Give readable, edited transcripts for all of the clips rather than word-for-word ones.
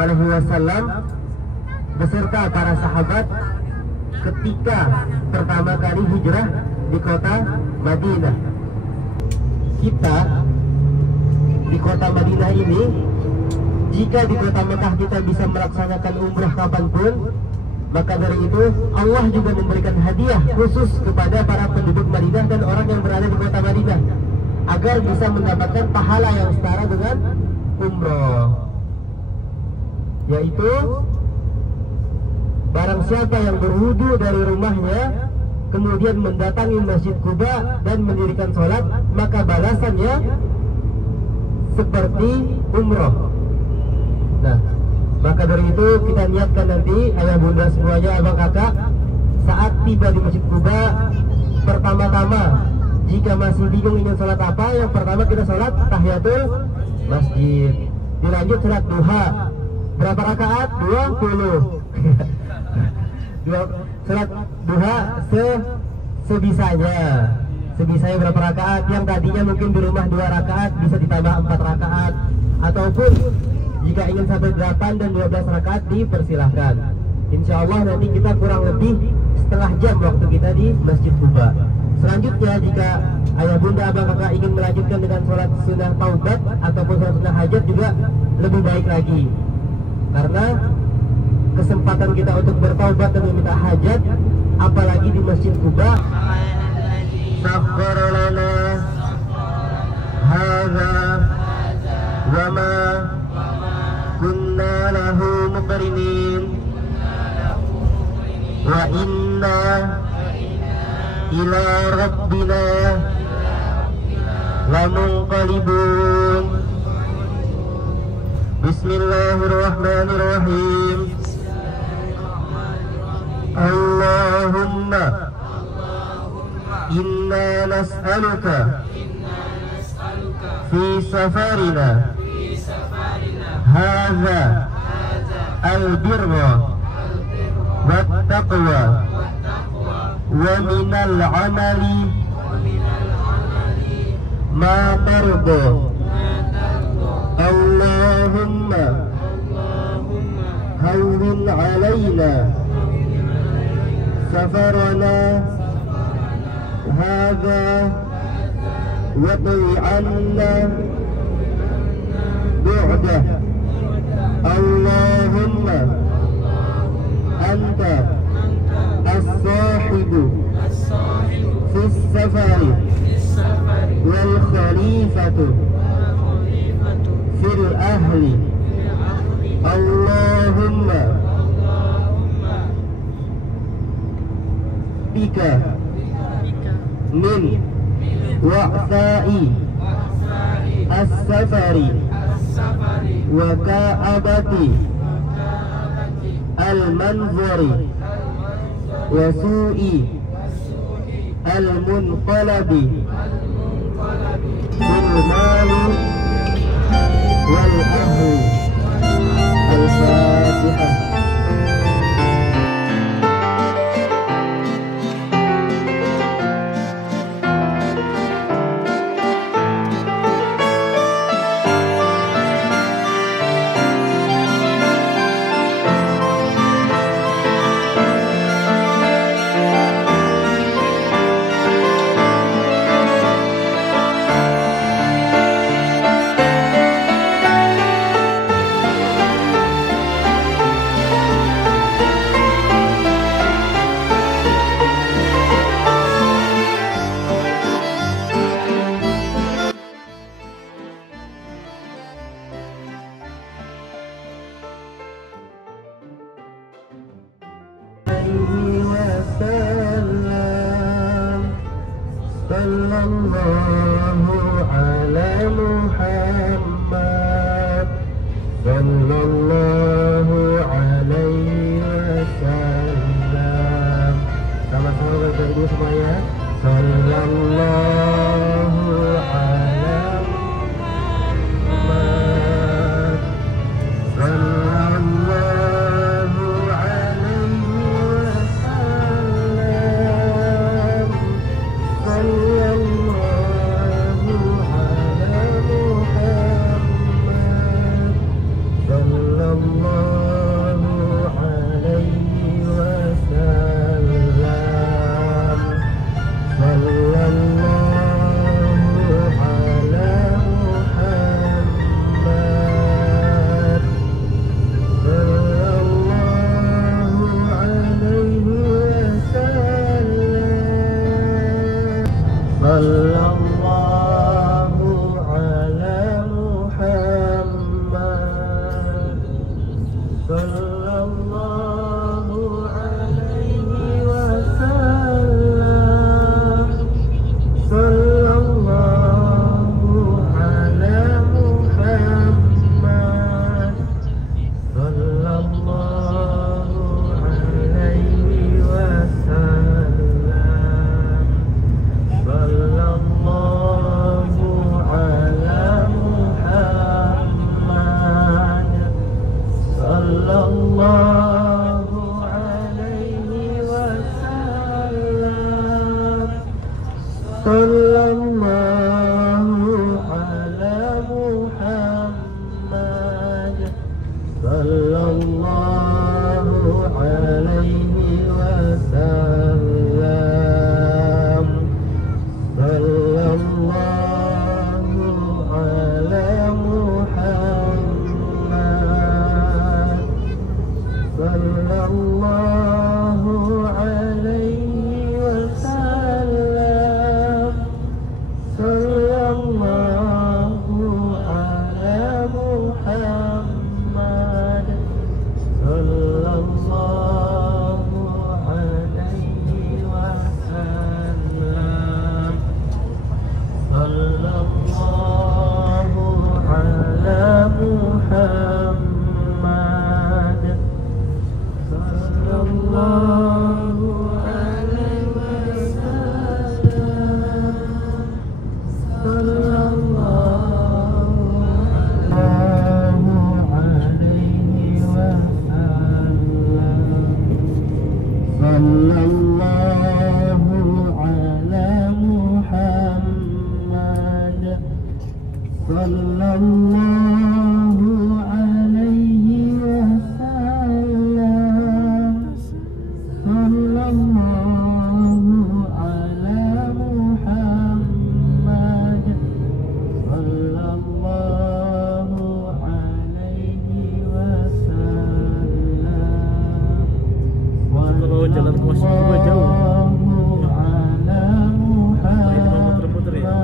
Alaihi Wasallam beserta para sahabat ketika pertama kali hijrah di kota Madinah. Kita di kota Madinah ini, jika di kota Mekah kita bisa melaksanakan umrah kapanpun, maka dari itu Allah juga memberikan hadiah khusus kepada para penduduk Madinah dan orang yang berada di kota Madinah, agar bisa mendapatkan pahala yang setara dengan umrah, yaitu barang siapa yang berwudu dari rumahnya kemudian mendatangi Masjid Quba dan mendirikan sholat, maka balasannya seperti umrah. Nah, maka dari itu kita niatkan nanti ayah bunda semuanya, abang kakak, saat tiba di Masjid Quba, pertama-tama jika masih bingung ingin sholat apa, yang pertama kita sholat tahiyatul masjid, dilanjut sholat duha. Berapa rakaat? 20. Sholat duha sebisanya berapa rakaat. Yang tadinya mungkin di rumah 2 rakaat bisa ditambah 4 rakaat, ataupun jika ingin sampai 8 dan 12 rakaat dipersilahkan. Insya Allah nanti kita kurang lebih setengah jam waktu kita di Masjid Quba. Selanjutnya jika ayah bunda abang kakak ingin melanjutkan dengan sholat sunnah taubat ataupun sholat sunnah hajat juga lebih baik lagi, karena kesempatan kita untuk bertaubat dan meminta hajat apalagi di Masjid Quba. Sakhkhara lana hadza wa ma kunna lahu muqrinin wa inna ila rabbina lamunqalibun. Bismillahirrahmanirrahim. Allahumma inna nas'aluka fi safarina hadza al-birra wat-taqwa wa minal amali ma tarda. Allahumma hawwin alayna safarana hadza watwi anna bu'dah. Allahumma anta as-sahibu fis safari wal khalifatu fil ahli. Allahumma bika min wa'sa'i as-safari wa ka'abati al-manzari wa su'i al-munqalabi bil mali wal ahli. Al-Fatihah. Sallallahu ala Muhammad sallallahu alaihi wasallam. Sama-sama Bapak Ibu semuanya. Sallallahu ala Muhammad sallallahu alaihi wasallam. Sallallahu ala Muhammad sallallahu Sallallahu ala Muhammad. Sallallahu alaihi wasallam. Sallallahu ala Muhammad. Sallallahu alaihi wasallam. Sallallahu ala Muhammad. Sallallahu alaihi wasallam. Sallallahu ala Muhammad. Sallallahu alaihi wasallam. Sallallahu ala Muhammad. Sallallahu alaihi wasallam. Sallallahu ala Muhammad. Sallallahu alaihi wasallam. Sallallahu ala Muhammad. Sallallahu alaihi wasallam. Sallallahu alaihi wasallam. Sallallahu ala Muhammad. Sallallahu alaihi wasallam. Sallallahu ala Muhammad. Sallallahu alaihi wasallam. Kalau jalan kos juga jauh. Sallallahu ala Muhammad. Muter-muter ya.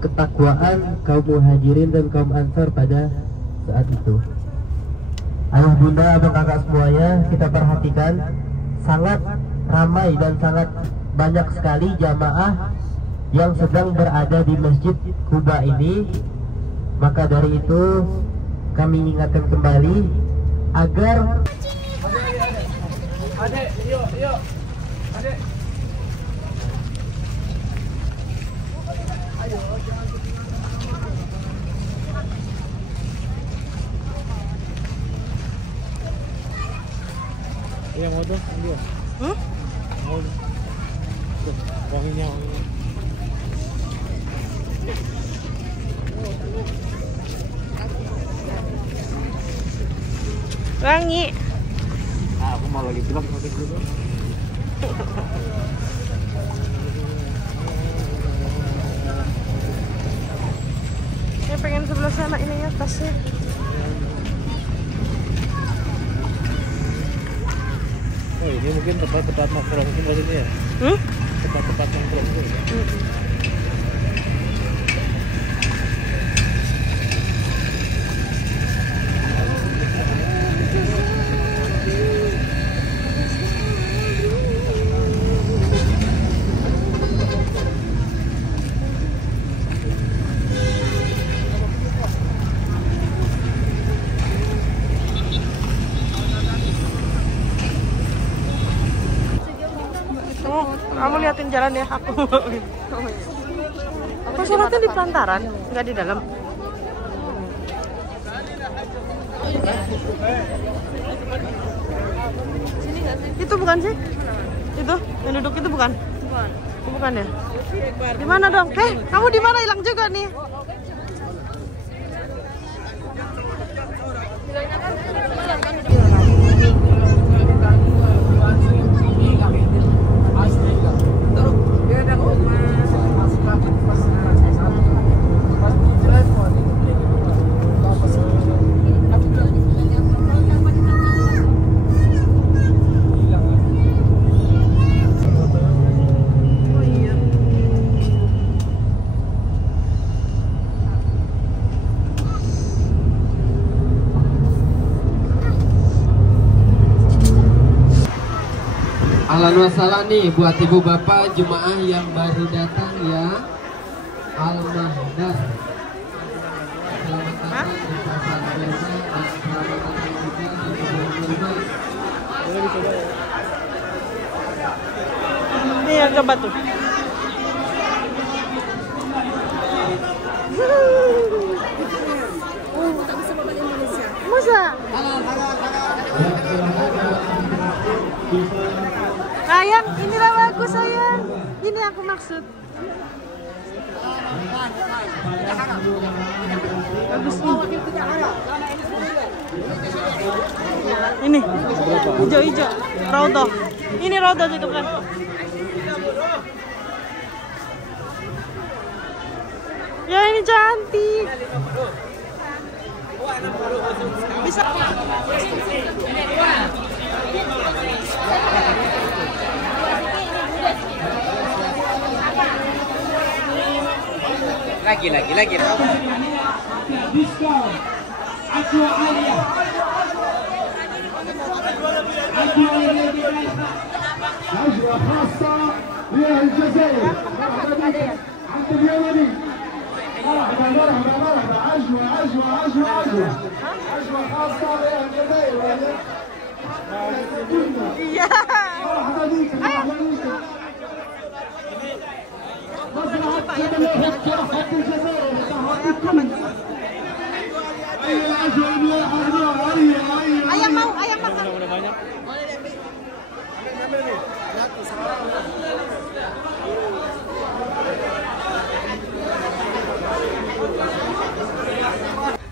Ketakwaan kaum muhajirin dan kaum ansar pada saat itu. Ayah bunda, abang kakak semuanya, kita perhatikan sangat ramai dan sangat banyak sekali jamaah yang sedang berada di Masjid Quba ini. Maka dari itu kami ingatkan kembali agar Adek, yuk, yuk. Adek. Yang mau dong, dia. Hah? Mau. Tuh, wanginya. Wangi. Ah, aku mau lagi bilang pakai dulu. sana ininya tasnya. Oh, ini mungkin tempat-tempat nongkrong itu maksudnya ya? Tempat-tempat nongkrong itu ya? Kamu liatin jalan ya, aku. Apa sholatnya di plantaran, nggak di dalam? Itu bukan sih? Itu yang duduk itu bukan? Bukan ya? Di mana dong? Kamu di mana? Hilang juga nih. Ahlan wa sahlan nih buat ibu bapak jemaah yang baru datang ya. Al-Mahdah. Selamat datang di pasar biasa dan selamat datang juga di rumah. Ini yang coba tuh. Tak bisa bawa balik Indonesia. Masa? Sayang, inilah bagus sayang. Ini aku maksud. Bagus nih. Ini hijau-hijau, rodo. Ini rodo itu kan. Ya ini cantik. Bisa. Lagi. diskon Ajwa Alia Ajwa خاصة للجزائر عند اليمني مرحبا عجوة خاصة للجزائر Iya. مرحبا بك مصلحة الجزائر Ayam mau, ayam makan.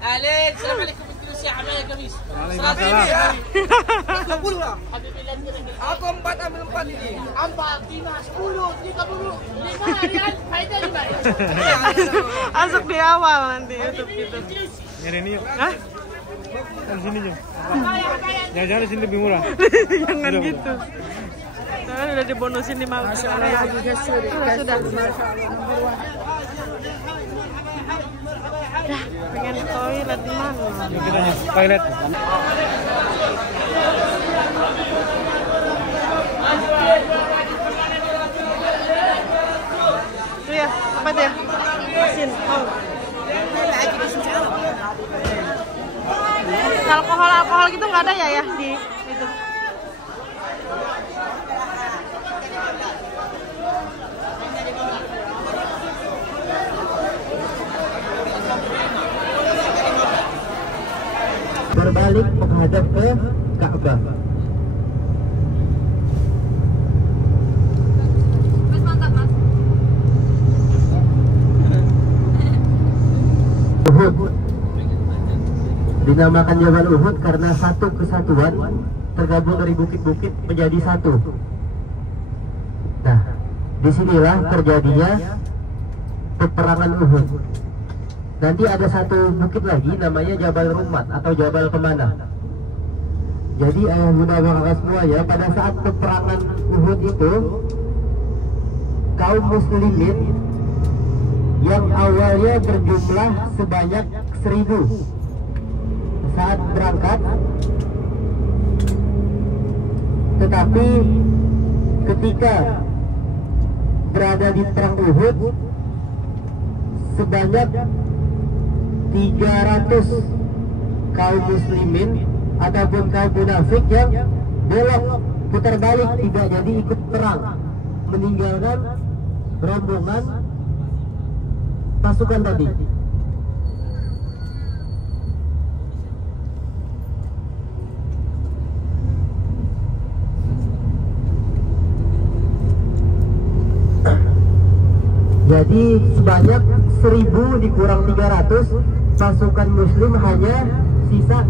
عليك السلام عليكم انت ساعه معايا قميص حبيبي لا تدرك aku 4 ambil 4 ini 4 5 10 30 5 rial faedah 5 ya Masuk di awal nanti YouTube gitu. Ini yuk. Hah? Di sini yuk. Jangan-jangan di sini lebih murah. Jangan gitu. Jangan udah dibonusin 5 sudah. Dah, pengen toilet di mana? Yuk kita toilet. Itu ya, apa itu ya? Mesin. Oh. Alkohol gitu nggak ada ya di itu. Berbalik menghadap ke Ka'bah. Mas mantap mas. Uhud dinamakan Jabal Uhud karena satu kesatuan tergabung dari bukit-bukit menjadi satu. Nah, disinilah terjadinya peperangan Uhud. nanti ada satu bukit lagi namanya Jabal Rumat atau Jabal Pemanah. Jadi ayah bunda bapak semuanya, pada saat peperangan Uhud itu kaum muslimin yang awalnya berjumlah sebanyak 1000 saat berangkat, tetapi ketika berada di perang Uhud sebanyak 300 kaum muslimin ataupun kaum munafik yang belok putar balik, tidak jadi ikut perang, meninggalkan rombongan pasukan tadi. Jadi sebanyak 1000 dikurang 300, pasukan muslim hanya sisa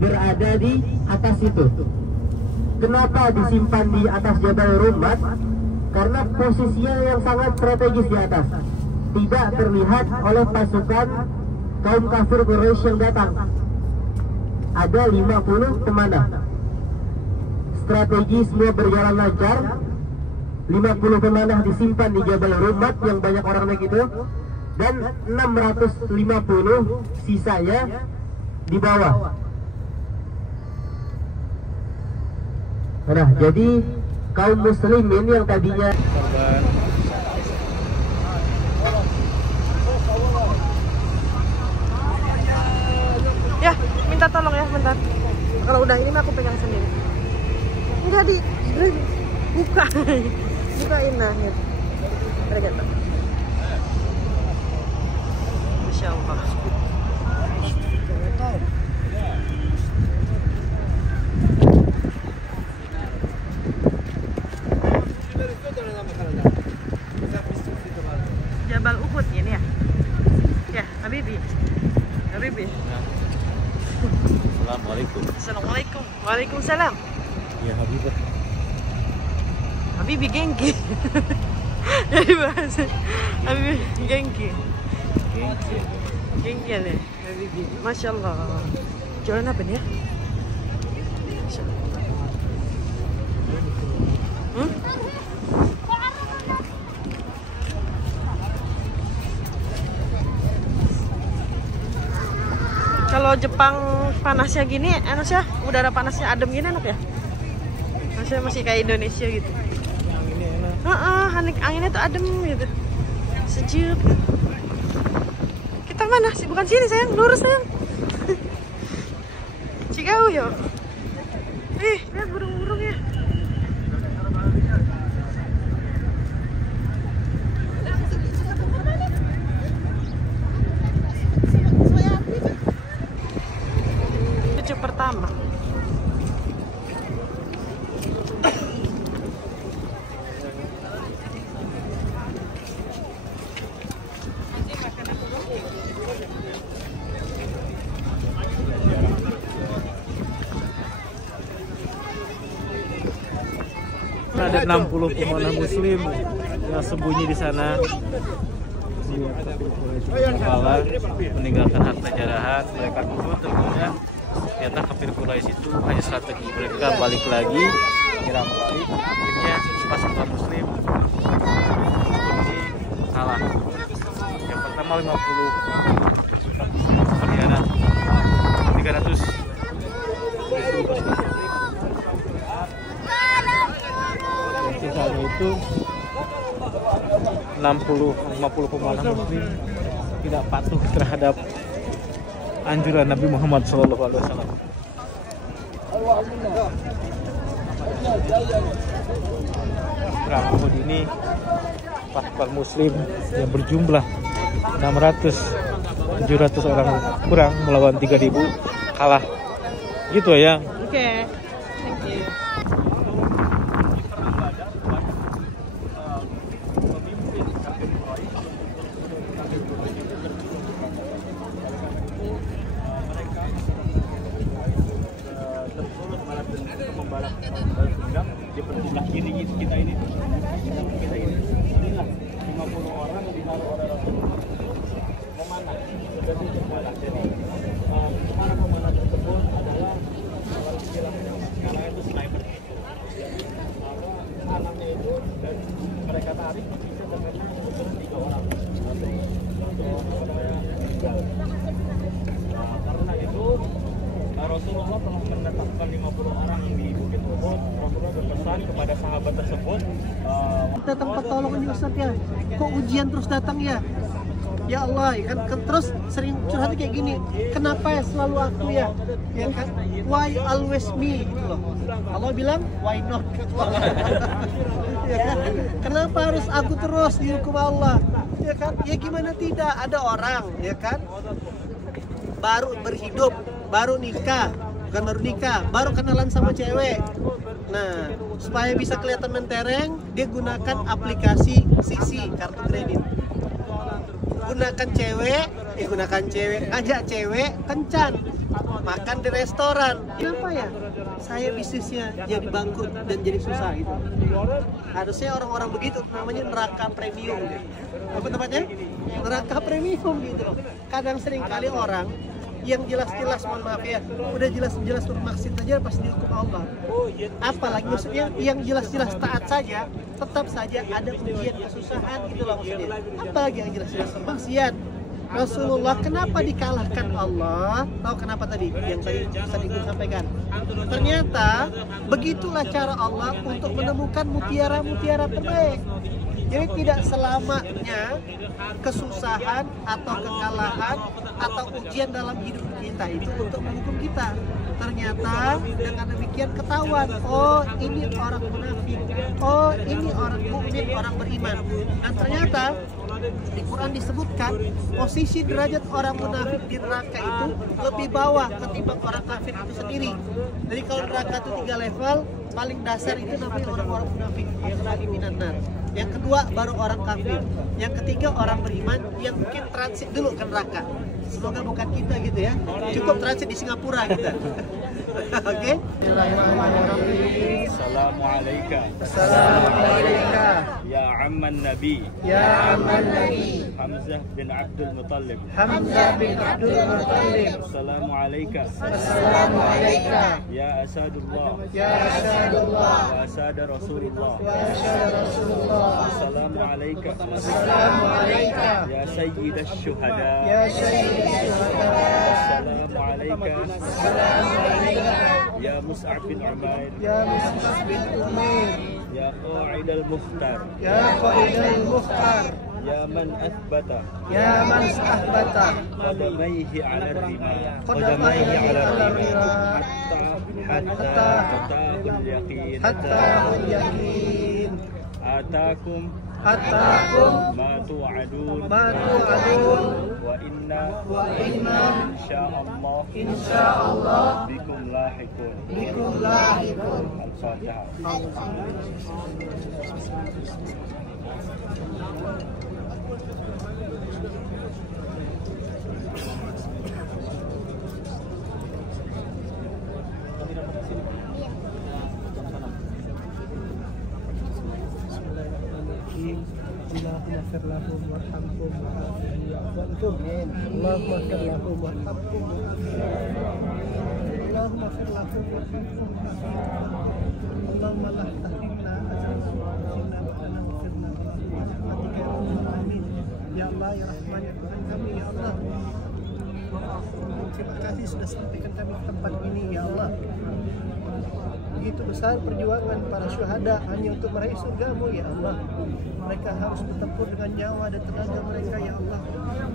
berada di atas itu. Kenapa disimpan di atas Jabal Rumat? Karena posisinya yang sangat strategis di atas, tidak terlihat oleh pasukan kaum kafir Quraisy yang datang. Ada 50 pemanah. Strategi semua berjalan lancar. 50 pemanah disimpan di Jabal Rumat yang banyak orang naik itu, dan 650 sisanya di bawah. Nah, jadi kaum muslimin yang tadinya ya, minta tolong ya bentar. Kalau udah ini mah aku pegang sendiri. Enggak buka. Bukain nah gitu. Ternyata. Masya Allah. Jabal Uhud ini ya? Ya, Habibi. Habibi. Assalamualaikum. Assalamualaikum. Waalaikumsalam. Ya Habibah. Habibi gengki. Jadi bahasa Habibi gengki. Gengsi. Gengki ya Habibi. Masya Allah. Jualan apa nih ya? Masya Allah. Kalau Jepang panasnya gini, enak ya, udara panasnya adem gini enak ya. Maksudnya masih kayak Indonesia gitu. Anginnya enak. Anginnya tuh adem gitu, sejuk. Kita mana sih? Bukan sini sayang, lurus sayang. Cikau ya. Lihat burung-burungnya. Cucu pertama. Ada 60 pemanah muslim yang sembunyi di sana. Kepala meninggalkan harta jarahan, mereka turun tentunya. Ternyata kafir Quraisy itu hanya strategi mereka balik lagi, nyerang balik. Akhirnya pasukan muslim ini kalah. Yang pertama 50 pengkhianat, 300 sisanya itu 50 pemanah muslim tidak patuh terhadap anjuran Nabi Muhammad SAW. Perang Uhud ini pasukan muslim yang berjumlah 700 orang kurang melawan 3.000 kalah. Gitu ya. Oke. Thank you. Di sebelah kiri kita ini, inilah 50 orang ditaruh oleh Rasulullah Jadi pemanah tersebut adalah kalau istilahnya sekarang itu sniper gitu. Anaknya itu dan mereka tarik bisa dengan kebetulan 3 orang. Meninggal. Nah, karena itu Rasulullah telah menetapkan 50 orang di Bukit Uhud. Rasulullah berpesan kepada sahabat tersebut, kita tempat tolong ini Ustaz ya, kok ujian terus datang ya? Ya Allah, kan terus sering curhat kayak gini. Kenapa ya selalu aku ya? Ya kan? Why always me gitu loh. Allah bilang why not? Ya kan? Kenapa harus aku terus dihukum Allah? Ya kan? Ya gimana tidak, ada orang ya kan? Baru berhidup, baru nikah, bukan baru nikah, baru kenalan sama cewek. Nah, supaya bisa kelihatan mentereng, dia gunakan aplikasi Sisi, kartu kredit. Gunakan cewek, ajak cewek kencan, makan di restoran. Kenapa ya? Saya bisnisnya jadi bangkrut dan jadi susah gitu. Harusnya orang-orang begitu namanya neraka premium. Apa tempatnya? Neraka premium gitu. Kadang sering kali orang yang jelas-jelas, mohon maaf ya, udah jelas-jelas bermaksud saja pasti dihukum Allah. Apalagi maksudnya yang jelas-jelas taat saja, tetap saja ada ujian kesusahan gitu loh maksudnya. Apalagi yang jelas-jelas bermaksiat. Rasulullah kenapa dikalahkan Allah? Tahu kenapa tadi? Yang tadi Ustaz Igun sampaikan. Ternyata begitulah cara Allah untuk menemukan mutiara-mutiara terbaik. Jadi tidak selamanya kesusahan atau kekalahan atau ujian dalam hidup kita itu untuk menghukum kita. Ternyata dengan demikian ketahuan, oh ini orang munafik, oh ini orang mukmin, orang beriman. Dan ternyata di Quran disebutkan posisi derajat orang munafik di neraka itu lebih bawah ketimbang orang kafir itu sendiri. Jadi kalau neraka itu 3 level, paling dasar itu namanya orang-orang munafik, yang lagi minanar. Yang kedua baru orang kafir. Yang ketiga orang beriman yang mungkin transit dulu ke neraka. Semoga bukan kita gitu ya. Cukup transit di Singapura kita. Oke. Assalamualaikum. Assalamualaikum. Ya amman Nabi. Ya amman Nabi. Hamzah bin Abdul Muttalib. Hamzah bin Abdul Muttalib. Assalamualaikum. Assalamualaikum. Ya Asadullah. Ya Asadullah. Wa asada Rasulullah. Wa asyhadu Rasulullah. Assalamualaikum. Assalamualaikum. Ya Sayyidash Syuhada. Ya Sayyidul Syuhada. Assalamualaikum. Assalamualaikum. Ya Mus'ab bin Umair. Ya Mus'ab bin Umair. Ya Qa'id al-Mukhtar. Ya Qa'id al-Mukhtar. Ya man athbata Ya man ahbata qadamayhi 'ala ar-rima. qadamaihi 'ala ar-rima hatta ataqul yaqin. hatta al-yaqin Atakum atakum ma tu'adun ma tu'adun wa inna insyaallah bikum lahiqun. bikum lahiqun. Al-Fatihah. Allahumma ighfir lahum warhamhum wa'afihim wa'fu anhum. Allahumma ighfir lahum warhamhum Allahumma ighfir lahum warhamhum. Allahumma la tahrimna ajrahum wa inna ba'ana wa firna rahmatika ya rabbal alamin. Ya Allah ya Rahman ya Tuhan kami ya Allah. Terima kasih sudah sampaikan kami ke tempat ini ya Allah. Begitu besar perjuangan para syuhada hanya untuk meraih surgamu ya Allah. Mereka harus bertempur dengan nyawa dan tenaga mereka ya Allah.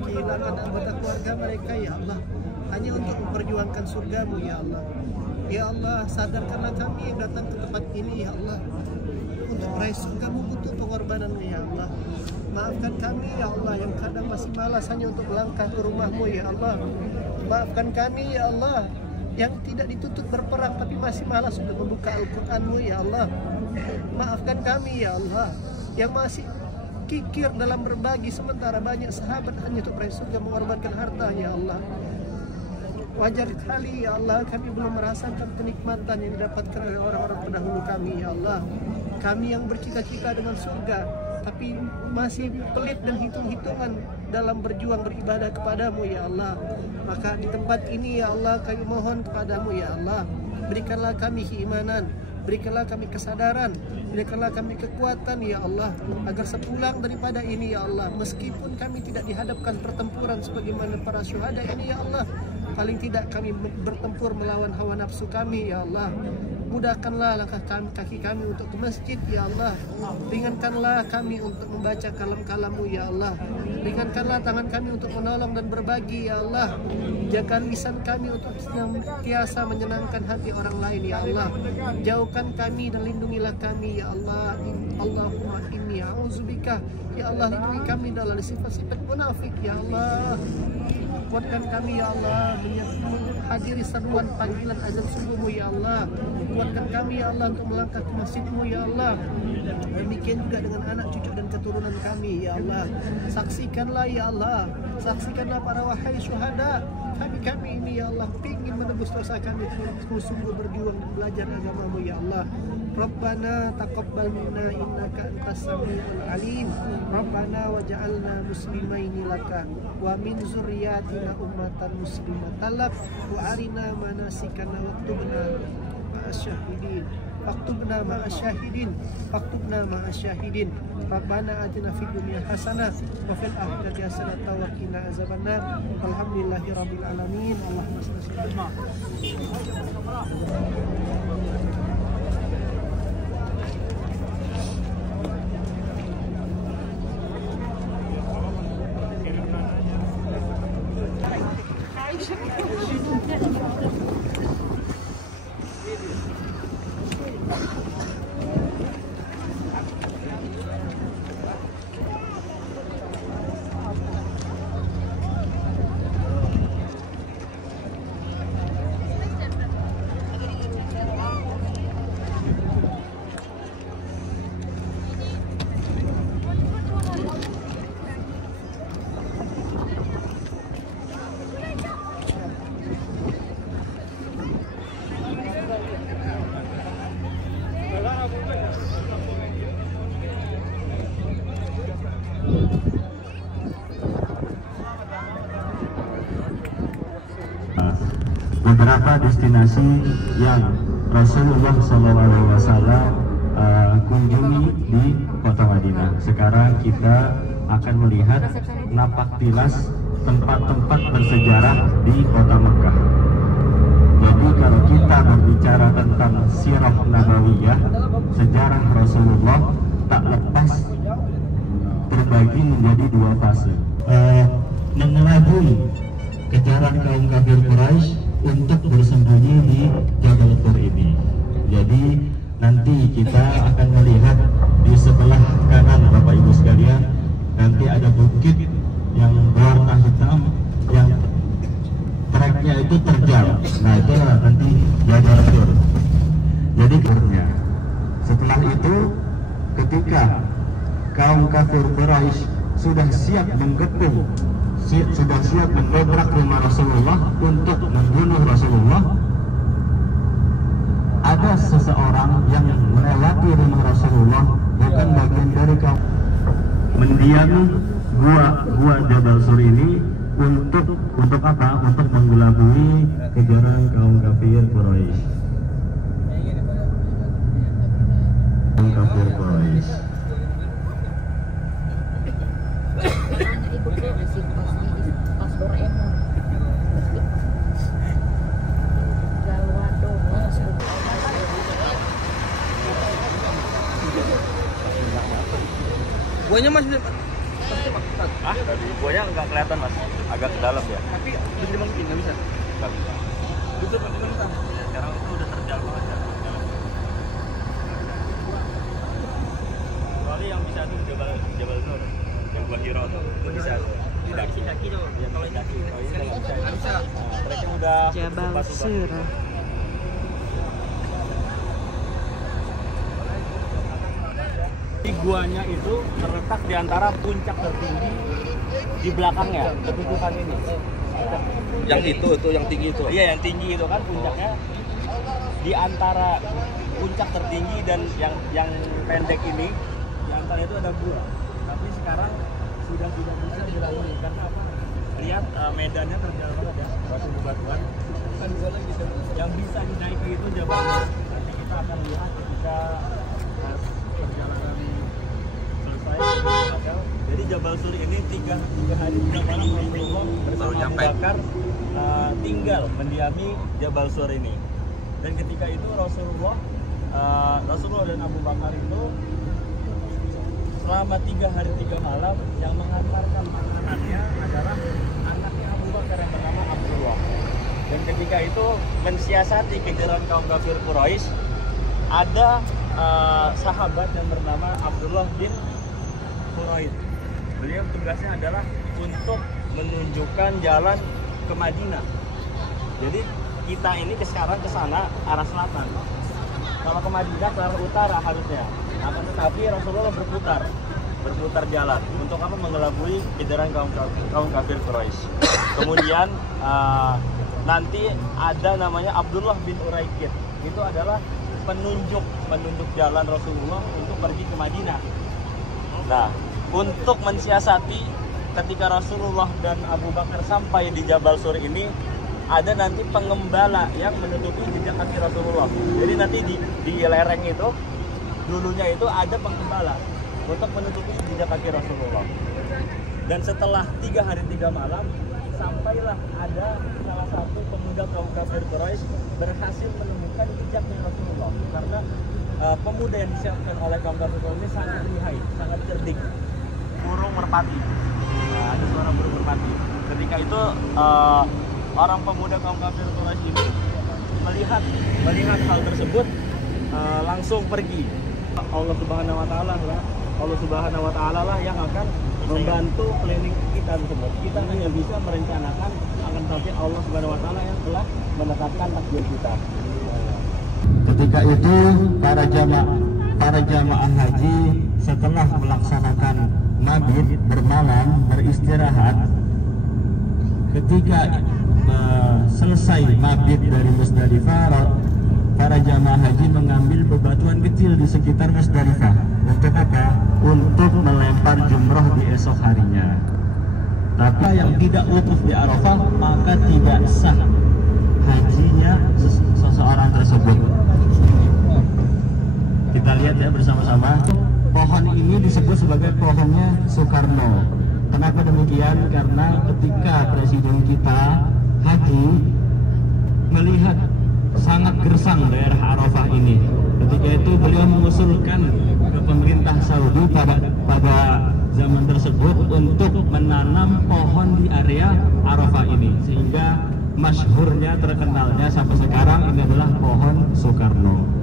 Kehilangan anggota keluarga mereka ya Allah, hanya untuk memperjuangkan surgamu ya Allah. Ya Allah, sadarkanlah kami yang datang ke tempat ini ya Allah, untuk meraih surgamu butuh pengorbananmu ya Allah. Maafkan kami ya Allah yang kadang masih malas hanya untuk melangkah ke rumahmu ya Allah. Maafkan kami ya Allah yang tidak dituntut berperang tapi masih malas untuk membuka Al-Qur'anmu ya Allah. Maafkan kami ya Allah yang masih kikir dalam berbagi sementara banyak sahabat hanya untuk meraih surga mengorbankan harta ya Allah. Wajar kali ya Allah kami belum merasakan kenikmatan yang didapatkan oleh orang-orang pendahulu kami ya Allah. Kami yang bercita-cita dengan surga, tapi masih pelit dan hitung-hitungan dalam berjuang beribadah kepadamu ya Allah. Maka di tempat ini ya Allah kami mohon kepadamu ya Allah, berikanlah kami keimanan, berikanlah kami kesadaran, berikanlah kami kekuatan ya Allah, agar sepulang daripada ini ya Allah, meskipun kami tidak dihadapkan pertempuran sebagaimana para syuhada ini ya Allah, paling tidak kami bertempur melawan hawa nafsu kami ya Allah. Mudahkanlah langkah kaki kami untuk ke masjid ya Allah. Ringankanlah kami untuk membaca kalam-kalam-Mu ya Allah. Ringankanlah tangan kami untuk menolong dan berbagi ya Allah. Jaga lisan kami untuk senantiasa menyenangkan hati orang lain ya Allah. Jauhkan kami dan lindungilah kami ya Allah. Allahumma inni a'udzubika ya Allah, lindungi kami dari sifat-sifat munafik ya Allah. Kuatkan kami ya Allah menghadiri seruan panggilan azan subuh-Mu ya Allah. Kuatkan kami ya Allah untuk melangkah ke masjid-Mu ya Allah. Demikian juga dengan anak cucu dan keturunan kami ya Allah. Saksikanlah ya Allah, saksikanlah para wahai syuhada kami ini ya Allah, ingin menebus dosa kami, sungguh berjuang dan belajar agama-Mu ya Allah. Rabbana taqabbal minna innaka antas samiul alim. Rabbana waj'alna muslimaini laka wa min zurriyyatina ummatan muslimatan lak wa arina manasikana waktubna ma'asyahidin. Faktubna ma'asyahidin. Faktubna ma'asyahidin. Rabbana atina fid dunya hasanah wa fil akhirati hasanah wa qina azabannar. Alhamdulillahi rabbil alamin. Allahumma shalli ala beberapa destinasi yang Rasulullah SAW kunjungi di kota Madinah. Sekarang kita akan melihat napak tilas tempat-tempat bersejarah di kota Mekah. Jadi kalau kita berbicara tentang sirah nabawiyah, sejarah Rasulullah tak lepas terbagi menjadi dua fase. Mengelabui kejaran kaum kafir Quraisy untuk bersembunyi di Jabal Tur ini. Jadi nanti kita akan melihat di sebelah kanan Bapak Ibu sekalian, nanti ada bukit yang berwarna hitam yang treknya itu terjal. Nah itulah nanti Jabal Tur. Jadi turnya. Setelah itu ketika kaum kafir Quraisy sudah siap menggepung, sudah siap mendobrak rumah Rasulullah untuk membunuh Rasulullah, ada seseorang yang melewati rumah Rasulullah, bukan bagian dari kaum, mendiami gua Jabal Sur ini untuk apa? Untuk mengelabui kejaran kaum kafir Quraisy. Kaum kafir Quraisy. Buahnya masih Buahnya nggak kelihatan mas, agak ke dalam ya. tapi bisa dimasukin nggak bisa. Nggak bisa. Tutup nanti mentah. Ya, sekarang itu udah terjal banget ya. Kecuali yang bisa tuh Jabal Nur, yang Gua Hiro tuh, itu bisa. Daki tuh, yang kalau daki. Oh ini nggak bisa. Nggak bisa. Nah, treknya udah Jabal Sur. Guanya itu terletak di antara puncak tertinggi di belakangnya, ketutupan ini. Yang itu yang tinggi itu. Iya, yang tinggi itu kan puncaknya di antara puncak tertinggi dan yang pendek ini, di antara itu ada gua. sekarang sudah tidak bisa dilalui karena apa? Lihat medannya terjal banget ya, batu-batuan. Yang bisa dinaiki itu Jabal Nur. Nanti kita akan lihat ketika perjalanan selesai. Jadi Jabal Sur ini 3 hari 3 malam Rasulullah bersama Abu Bakar tinggal mendiami Jabal Sur ini. Dan ketika itu Rasulullah dan Abu Bakar itu selama 3 hari 3 malam yang mengantarkan makanannya adalah anaknya Abu Bakar yang bernama Abdullah. Dan ketika itu mensiasati kejaran kaum kafir Quraisy, ada sahabat yang bernama Abdullah bin Khuraid. Beliau tugasnya adalah untuk menunjukkan jalan ke Madinah. Jadi kita ini sekarang ke sana arah selatan. Kalau ke Madinah ke arah utara harusnya. Akan tetapi Rasulullah berputar jalan untuk apa? Mengelabui kejaran kaum kafir Quraisy. Kemudian nanti ada namanya Abdullah bin Uraikid. Itu adalah penunjuk jalan Rasulullah untuk pergi ke Madinah. Nah, untuk mensiasati ketika Rasulullah dan Abu Bakar sampai di Jabal Sur ini, ada nanti pengembala yang menutupi jejak kaki Rasulullah. Jadi nanti di lereng itu dulunya itu ada pengembala untuk menutupi jejak kaki Rasulullah. Dan setelah 3 hari 3 malam sampailah ada salah satu pemuda kaum kafir Quraisy berhasil menemukan jejaknya Rasulullah, karena pemuda yang disiapkan oleh kaum kafir Quraisy ini sangat lihai, sangat cerdik. Burung merpati, ada suara burung merpati. Ketika itu orang pemuda kaum kafir Quraisy ini melihat hal tersebut, langsung pergi. Allah Subhanahu wa Ta'ala lah yang akan membantu planning kita tersebut. Kita hanya bisa merencanakan, akan tapi Allah Subhanahu wa Ta'ala yang telah menetapkan takdir kita. Ketika itu para jamaah haji setelah melaksanakan mabit bermalam beristirahat, ketika selesai mabit dari Musdalifah, para jamaah haji mengambil bebatuan kecil di sekitar Musdalifah. Untuk apa? Untuk melempar jumroh di esok harinya. Tapi yang tidak wukuf di Arafah, maka tidak sah hajinya seseorang tersebut. Kita lihat ya bersama-sama. Pohon ini disebut sebagai pohonnya Soekarno. Kenapa demikian? Karena ketika presiden kita haji melihat sangat gersang daerah Arafah ini, ketika itu beliau mengusulkan ke pemerintah Saudi pada zaman tersebut untuk menanam pohon di area Arafah ini, sehingga masyhurnya, terkenalnya sampai sekarang ini adalah pohon Soekarno.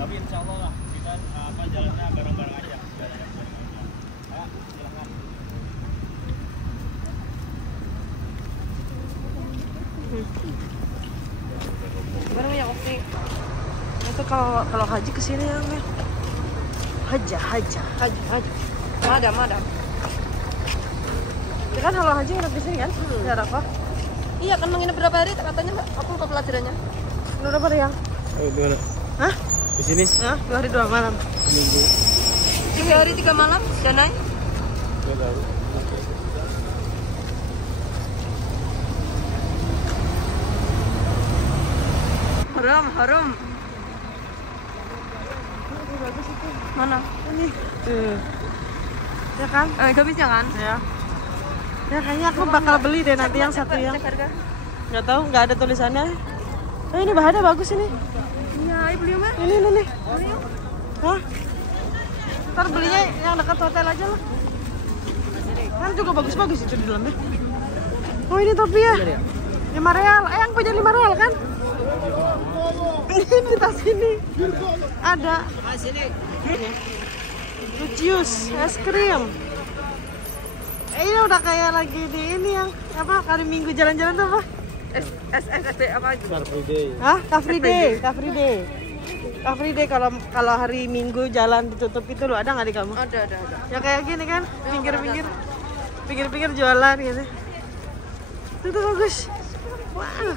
Tapi insya Allah lah kita jalannya bareng-bareng aja. Ayo, silakan. Bareng ya oke. Itu kalau haji kesini ya Mel. Haja. Madam. Ya kan kalau haji nginep di sini kan? Di Arafah. Iya kan menginap berapa hari katanya Mbak? Aku lupa pelajarannya. Berapa hari yang? Hah? Di sini? Ya, 2 hari 2 malam. Minggu. 3 hari 3 malam, Danai. Gak tahu. Harum. Bagus itu. Mana? Ini. Ya kan? Gabisnya kan? Ya. Ya kayaknya aku bakal beli deh nanti yang satu yang. Cek harga. Nggak tahu, nggak ada tulisannya. Ini bahannya bagus ini. Iya, ayo beli Mbak. Ini nih. Hah? Ntar belinya yang dekat hotel aja lah. Kan juga bagus-bagus itu di dalamnya. Oh ini topi ya? 5 real. Yang punya 5 real kan? Ini tas ini. Ada. Sini. Lucius, es krim. Ini udah kayak lagi di ini yang apa hari Minggu jalan-jalan tuh apa? SSB apa itu? Hah? Car Free Day, Car Free Day. Car Free Day kalau hari Minggu jalan ditutup itu loh, ada nggak di kamu? Ada. Ya kayak gini kan, pinggir-pinggir jualan gitu. Itu bagus. Wah.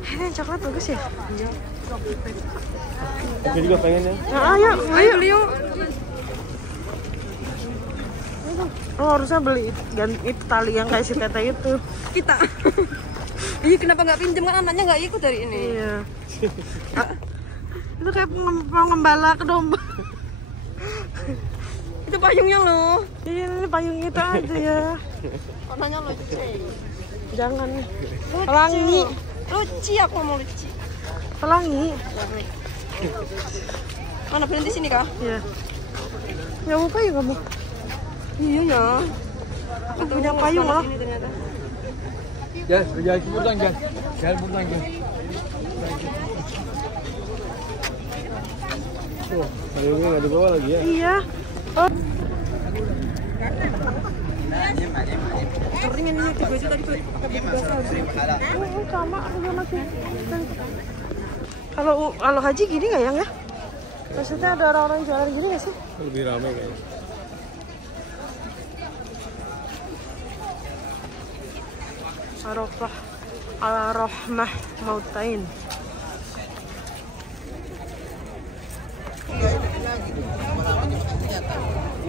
Ini yang coklat bagus ya? Aku juga pengen ya. Nah, ayo beli yuk. Oh, harusnya beli itu tali yang kayak si Tete itu. Kita. Ih, kenapa nggak pinjem kan anaknya nggak ikut dari ini? Iya. Itu kayak pengembala ke domba. Itu payungnya loh. Iya, ini payung itu aja ya. Warnanya lucu. Jangan. Pelangi. Lucu, aku mau lucu. Pelangi. Mana berhenti sini kah? Iya. Ya mau payung kamu? Iya ya. Aku punya payung loh. Jas, jalan pulang Jas. Jalan pulang Jas. Tuh, payungnya nggak dibawa lagi ya? Iya. Oh. Kering ini aku baju tadi pakai baju basah. Sama aku juga masih. Kalau haji gini nggak yang ya? Maksudnya ada orang-orang jualan gini nggak sih? Lebih ramai kayaknya. Arafah Ar-Rahmah Mautain.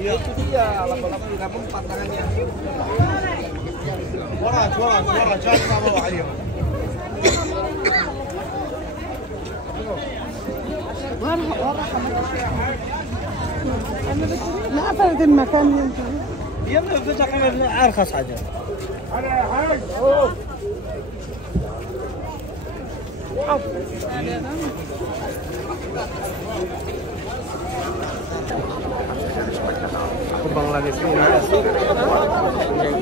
Iya itu dia, lama-lama di kampung pantangannya. Suara, jangan sama ayo. لا أفرد المكان يلا بتجي أرخص حاجة. Ke Bangladesh ini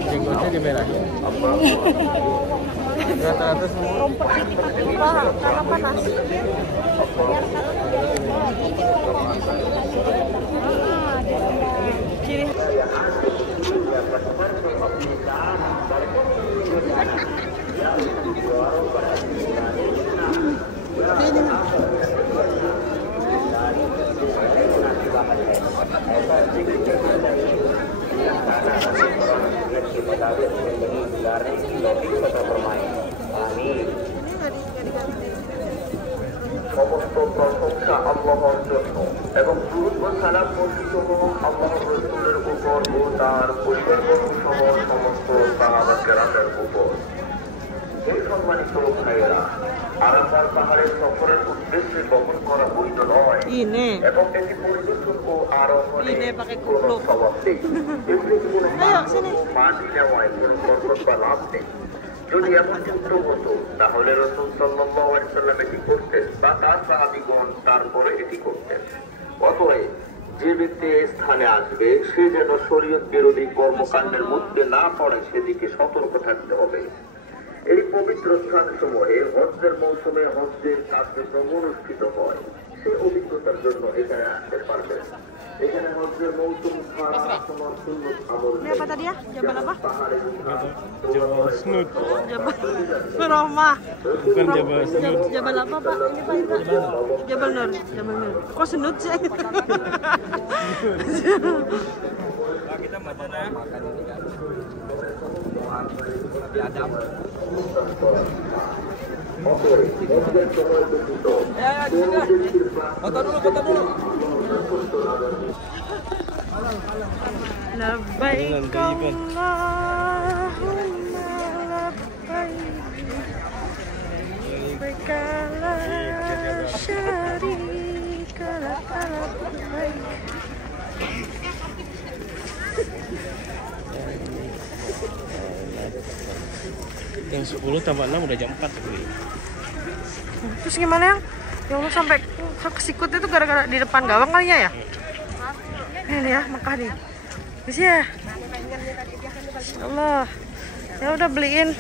jenggotnya dimerahin. Rata-rata semua. Karena panas. Kiri. সমস্ত প্রশংসা আল্লাহর জন্য এবং দুরূদ ও সালাম বর্ষিত হোক আল্লাহর রাসূলের উপর ও তার পরিবারবর্গ সহ সমস্ত সাহাবা কেরামের উপর। এই সম্মানিত ভাইয়েরা, আরাফার পাহাড়ের সফরের উদ্দেশ্যে বহন করা বৈধ নয় এবং এটি পরিদর্শন ও আরোহণে কোনো স্বভাব নেই। এগুলি কোনো মাটি নেওয়ায় কোনো বরকত বা লাভ নেই। যদি এমন যুদ্ধ হতো তাহলে রাসূল সাল্লাল্লাহু আলাইহি ওয়াসাল্লাম এটি করতেন বা তার সাহাবীগণ তারপরে এটি করতেন। অতএব যে ব্যক্তি এই স্থানে আসবে সে যেন শরীয়ত বিরোধী কর্মকাণ্ডের মধ্যে না পড়ে সেদিকে সতর্ক থাকতে হবে। এই পবিত্র স্থানসমূহে হজ্জের মৌসুমে হজ্জের কার্যক্রম অনুষ্ঠিত হয়, সে অভিজ্ঞতার জন্য এখানে আসতে পারবেন। এখানে হজ্জের মৌসুম ছাড়া তোমার সুন্নত আমল Ini apa tadi ya? Jabal apa? Jabal Snud. Jabal Rahmah. Bukan Jabal Snud. Jabal apa Pak? Ini Pak Indra. Jabal Nur. Jabal Nur. Kok senut sih? Kita makan ya. Foto dulu. Labbaik Allahumma labbaik la syarika lak labbaik. Jam 10 tambah 6 udah jam 4 tadi. Terus gimana yang? Ya Allah sampai kesikut itu gara-gara di depan gawang kali ya? Ini ya, Mekah nih. Bisa ya? Allah. Ya udah beliin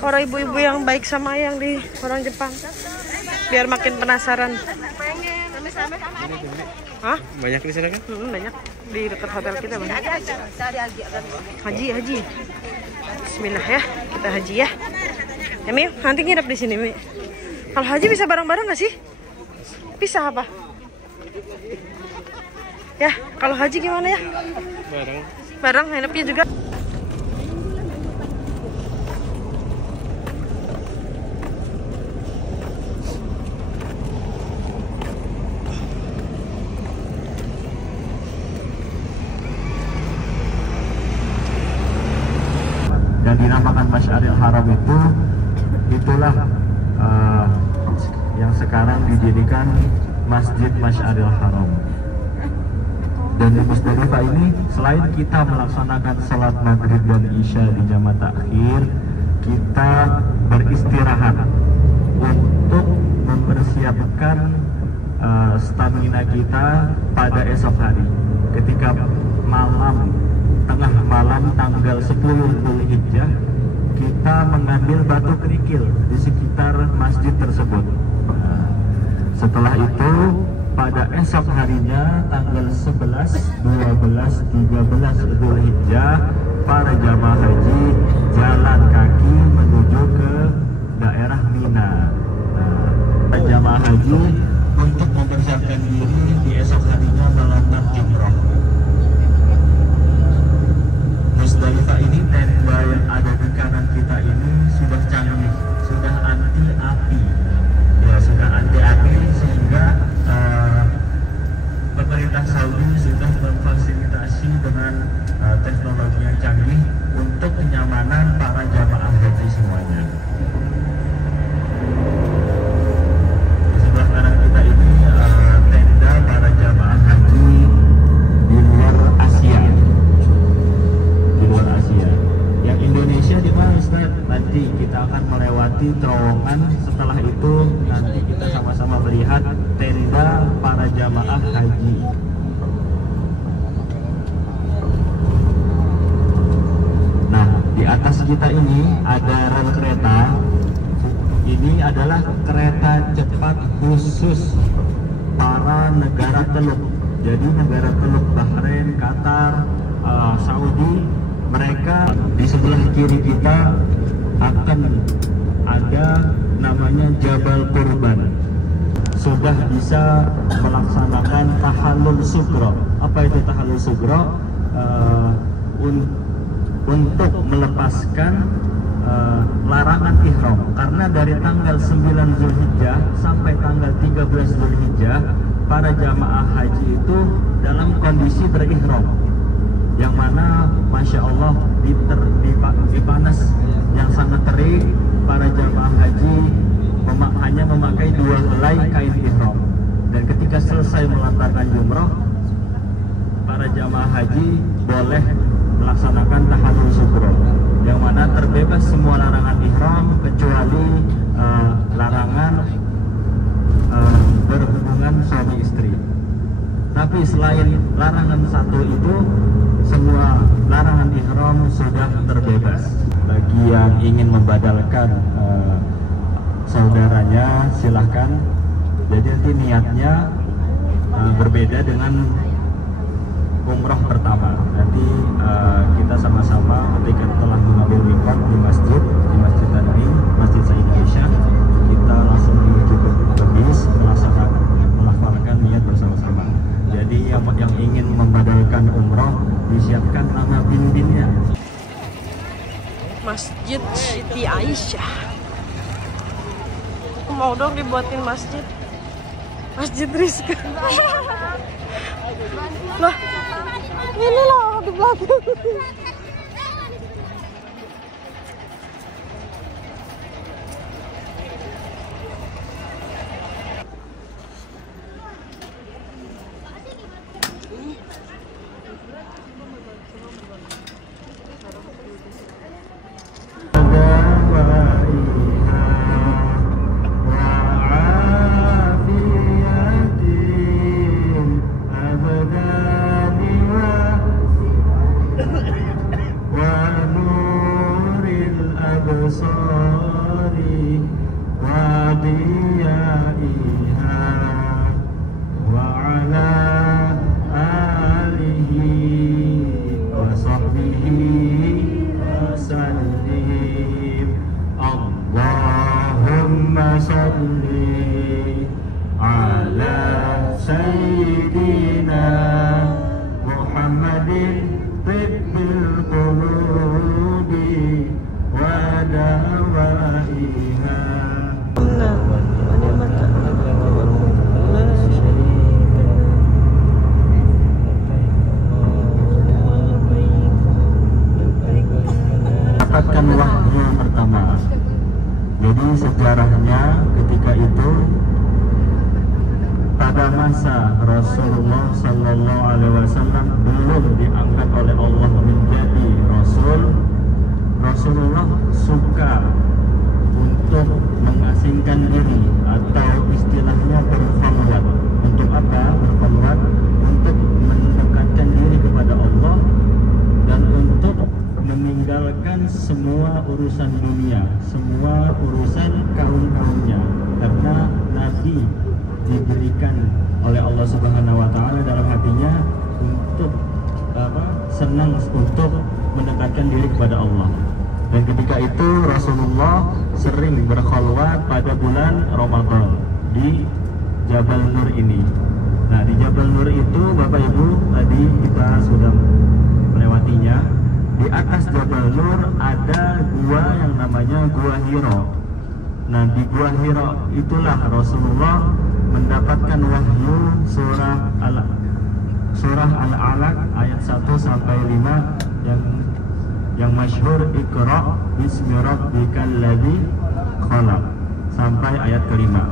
orang ibu-ibu yang baik sama yang di orang Jepang. Biar makin penasaran. Hah? Banyak di sana kan? Banyak di dekat hotel kita banyak. Haji. Bismillah ya, kita haji ya. Ya Mi, nanti nginep di sini Mi. Kalau haji bisa bareng-bareng nggak sih? Bisa apa? Ya, kalau haji gimana ya? Bareng nginepnya juga. Dan dinamakan Masy'aril Haram itulah yang sekarang dijadikan Masjid Masy'aril Haram. Dan di Musdalifah ini selain kita melaksanakan salat maghrib dan isya di jamaah takhir, kita beristirahat untuk mempersiapkan stamina kita pada esok hari. Ketika tengah malam tanggal 10 Dzulhijjah, kita mengambil batu kerikil di sekitar masjid tersebut. Setelah itu pada esok harinya tanggal 11, 12, 13 Dzulhijjah, para jamaah haji jalan kaki menuju ke daerah Mina. Jamaah haji untuk mempersiapkan diri di esok harinya melakukan umrah. Musdalifah ini, tenda yang ada di kanan kita ini sudah canggih, sudah anti api, ya sudah anti api, sehingga pemerintah Saudi sudah memfasilitasi dengan teknologi yang canggih untuk kenyamanan para jamaah haji semuanya. Di sebelah kanan kita ini tenda para jamaah haji di luar Asia. Yang Indonesia di mana Ustaz? Nanti kita akan melewati terowongan. Setelah itu nanti kita sama-sama melihat tenda para jamaah haji. Nah, di atas kita ini ada rel kereta. Ini adalah kereta cepat khusus para negara Teluk. Jadi negara Teluk Bahrain, Qatar, Saudi, mereka di sebelah kiri kita akan ada namanya Jabal Qurban. Sudah bisa melaksanakan tahallul sugro. Apa itu tahallul sugro? Untuk melepaskan larangan ihram. Karena dari tanggal 9 Dzulhijjah sampai tanggal 13 Dzulhijjah, para jamaah haji itu dalam kondisi berihram, yang mana Masya Allah di panas yang sangat terik, para jamaah haji hanya memakai 2 helai kain ihram. Dan ketika selesai melantarkan jumrah, para jamaah haji boleh melaksanakan tahallul sugro, yang mana terbebas semua larangan ihram kecuali larangan berhubungan suami istri. Tapi selain larangan satu itu, semua larangan ihram sudah terbebas. Bagi yang ingin membadalkan saudaranya, silahkan. Jadi nanti niatnya berbeda dengan umrah pertama. Nanti kita sama-sama ketika telah mengambil mikot di Masjid Tanwin, Masjid Said Aisyah, kita langsung menuju ke bis melafalkan niat bersama-sama. Jadi yang ingin membadalkan umrah, disiapkan nama bin-binnya. Masjid Siti Aisyah. Aku mau dong dibuatin masjid. Masjid Rizka. Lah, ini loh di belakang. وضيائها وعلى mendapatkan wahyu pertama. Jadi sejarahnya ketika itu pada masa Rasulullah Sallallahu Alaihi Wasallam belum diangkat oleh Allah menjadi Rasul, Rasulullah suka untuk mengasingkan diri atau istilahnya berkhalwat. Untuk apa berkhalwat? Untuk mendekatkan diri kepada Allah dan untuk meninggalkan semua urusan dunia, semua urusan kaum-kaumnya, karena Nabi diberikan oleh Allah Subhanahu wa taala dalam hatinya untuk senang untuk mendekatkan diri kepada Allah. Dan ketika itu Rasulullah sering berkhalwat pada bulan Ramadan di Jabal Nur ini. Nah, di Jabal Nur itu Bapak Ibu tadi kita sudah melewatinya. Di atas Jabal Nur ada gua yang namanya Gua Hiro. Nah, di Gua Hiro itulah Rasulullah mendapatkan wahyu surah Al-Alaq ayat 1 sampai 5 yang masyhur Iqra bismi rabbikal ladzi khalaq sampai ayat kelima.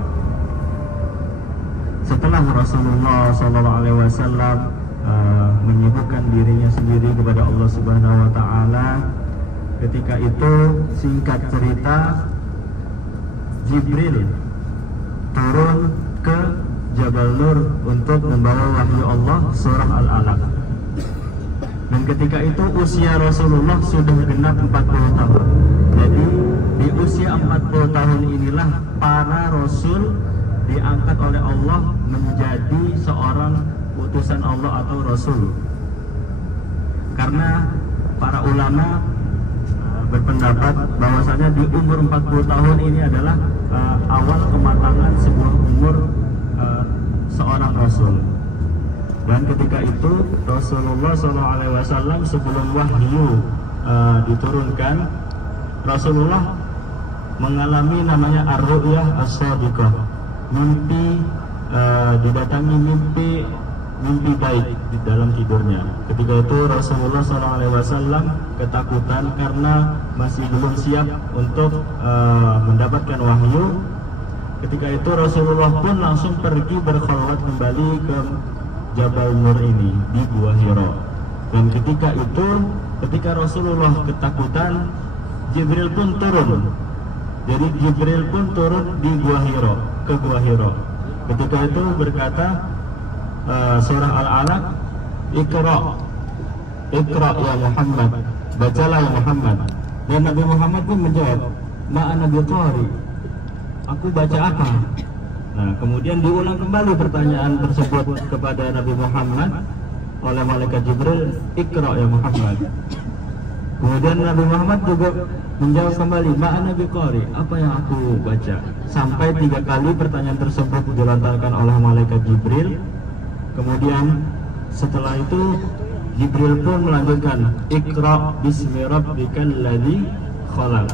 Setelah Rasulullah SAW menyibukkan dirinya sendiri kepada Allah Subhanahu wa taala, ketika itu singkat cerita Jibril turun ke Jabal Nur untuk membawa wahyu Allah surah Al-Alaq. Dan ketika itu usia Rasulullah sudah genap 40 tahun. Jadi di usia 40 tahun inilah para Rasul diangkat oleh Allah menjadi seorang utusan Allah atau Rasul. Karena para ulama berpendapat bahwasanya di umur 40 tahun ini adalah awal kematangan sebuah umur seorang Rasul. Dan ketika itu Rasulullah SAW sebelum wahyu diturunkan, Rasulullah mengalami namanya ar-ru'yah as-shadiqah, mimpi didatangi mimpi baik di dalam tidurnya. Ketika itu Rasulullah SAW ketakutan karena masih belum siap untuk mendapatkan wahyu. Ketika itu Rasulullah pun langsung pergi berkhalwat kembali ke Jabal Nur ini di Gua Hiro. Dan ketika Rasulullah ketakutan, Jibril pun turun. Jadi Jibril pun turun di Gua Hiro, ke Gua Hiro. Ketika itu berkata surah Al-Alaq, Iqra ya Muhammad, bacalah ya Muhammad. Dan Nabi Muhammad pun menjawab, ma'ana biqari, aku baca apa? Nah, kemudian diulang kembali pertanyaan tersebut kepada Nabi Muhammad oleh malaikat Jibril, Iqra ya Muhammad. Kemudian Nabi Muhammad juga menjawab kembali, ma'ana biqari, apa yang aku baca? Sampai 3 kali pertanyaan tersebut dilontarkan oleh malaikat Jibril. Kemudian setelah itu Jibril pun melanjutkan, Iqra bismi rabbikal ladzi khalaq.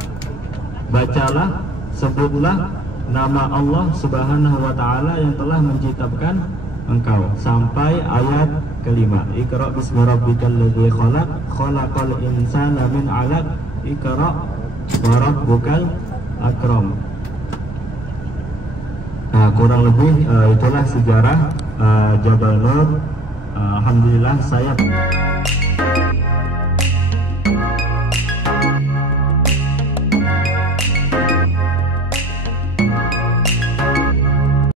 Bacalah, sebutlah nama Allah Subhanahu wa taala yang telah menciptakan engkau, sampai ayat kelima. Iqra bismi rabbikal ladzi khalaq, khalaqal insana min 'alaq, Iqra wa rabbukal akram. Nah, kurang lebih itulah sejarah Jabal Nur. Alhamdulillah saya